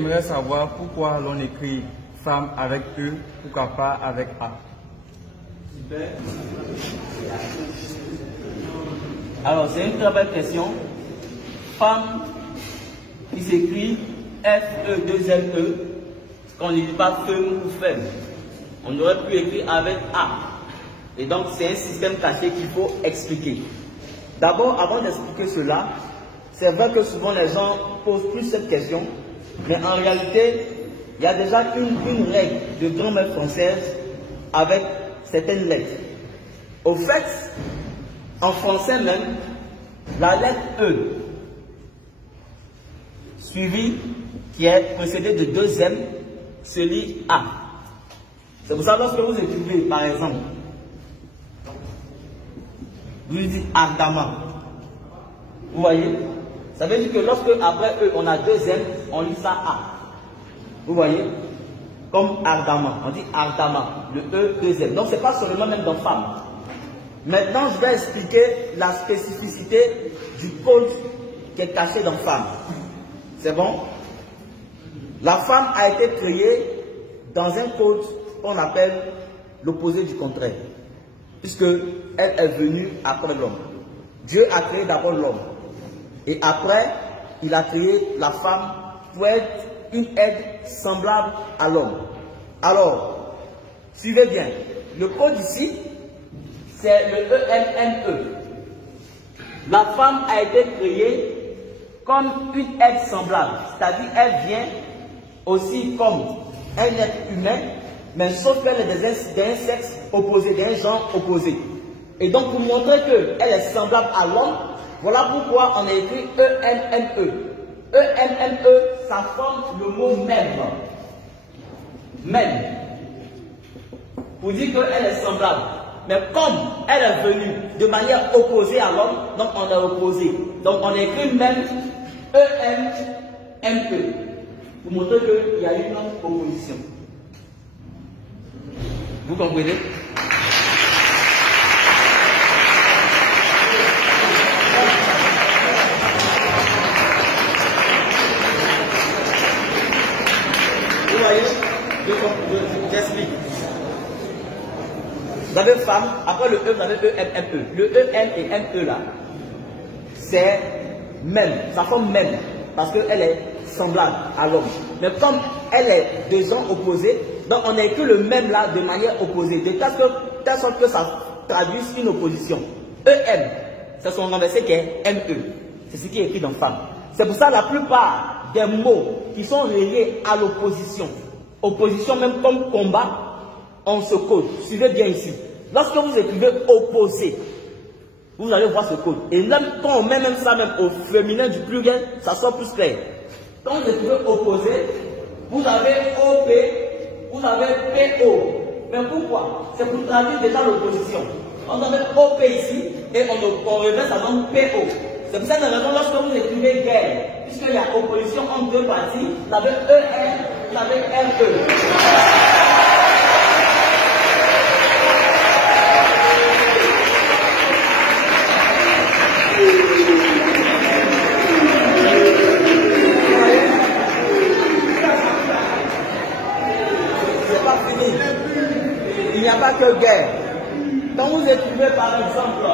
J'aimerais savoir pourquoi l'on écrit femme avec E, pourquoi pas avec A. Super. Alors, c'est une très belle question. Femme qui s'écrit F-E-2-L-E, qu'on ne dit pas femme ou femme. On aurait pu écrire avec A. Et donc, c'est un système caché qu'il faut expliquer. D'abord, avant d'expliquer cela, c'est vrai que souvent les gens posent plus cette question, mais en réalité, il y a déjà une règle de grammaire française avec certaines lettres. Au fait, en français même, la lettre E, suivie, qui est précédée de deux M, se lit A. C'est pour ça que lorsque vous écrivez, par exemple, vous dites ardemment. Vous voyez? Ça veut dire que lorsque après E, on a deux M, on lit ça A. Vous voyez? Comme ardemment. On dit ardemment. Le E, deux M. Donc, ce n'est pas seulement même dans femme. Maintenant, je vais expliquer la spécificité du code qui est caché dans femme. C'est bon? La femme a été créée dans un code qu'on appelle l'opposé du contraire. Puisque elle est venue après l'homme. Dieu a créé d'abord l'homme. Et après, il a créé la femme pour être une aide semblable à l'homme. Alors, suivez bien. Le code ici, c'est le E-M-N-E. La femme a été créée comme une aide semblable. C'est-à-dire, elle vient aussi comme un être humain, mais sauf qu'elle est d'un sexe opposé, d'un genre opposé. Et donc, pour montrer qu'elle est semblable à l'homme, voilà pourquoi on a écrit E-M-M-E. E-M-M-E, ça forme le mot même. Même. Pour dire qu'elle est semblable. Mais comme elle est venue de manière opposée à l'homme, donc on est opposé. Donc on a écrit même E-M-M-E. Pour montrer qu'il y a une opposition. Vous comprenez? Vous voyez? J'explique. Vous avez femme, après le E, vous avez E-M-M-E. Le E-M et M-E là, c'est même, ça forme même, parce qu'elle est semblable à l'homme. Mais comme elle est de genre opposés, donc on a écrit le même là de manière opposée, de telle sorte que ça traduise une opposition. E-M, c'est son renversé qui est M-E. C'est ce qui est écrit dans femme. C'est pour ça que la plupart des mots qui sont reliés à l'opposition, opposition même comme combat, on se code. Suivez bien ici. Lorsque vous écrivez opposé, vous allez voir ce code. Et même quand on met même ça même au féminin du pluriel, ça sort plus clair. Quand vous écrivez opposé, vous avez OP, vous avez PO. Mais pourquoi? C'est pour traduire déjà l'opposition. On avait OP ici et on reverse ça donne PO. C'est pour ça que lorsque vous écrivez guerre, puisqu'il y a opposition entre deux parties, vous avez EN, vous avez RE. Il n'y a pas que guerre. Quand vous écrivez par exemple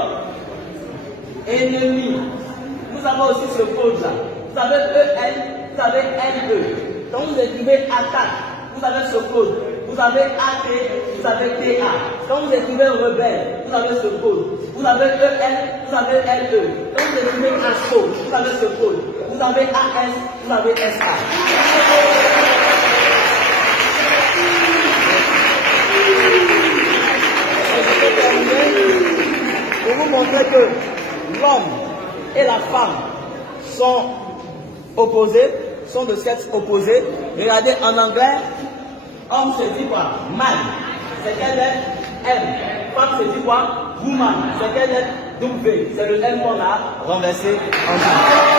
ennemi, vous avez aussi ce code-là. Vous avez EN, vous avez NE. Quand vous écrivez attaque, vous avez ce code. Vous avez AT, vous avez TA. Quand vous écrivez rebelle, vous avez ce code. Vous avez EN, vous avez LE. Quand vous écrivez assaut, vous avez ce code. Vous avez AS, vous avez SA. Pour vous montrer que l'homme et la femme sont opposés, sont de sexe opposé. Regardez en anglais, homme se dit quoi? Man. C'est quelle lettre? M. Femme se dit quoi? Woman. C'est quelle lettre? W. C'est le M qu'on a renversé en bas.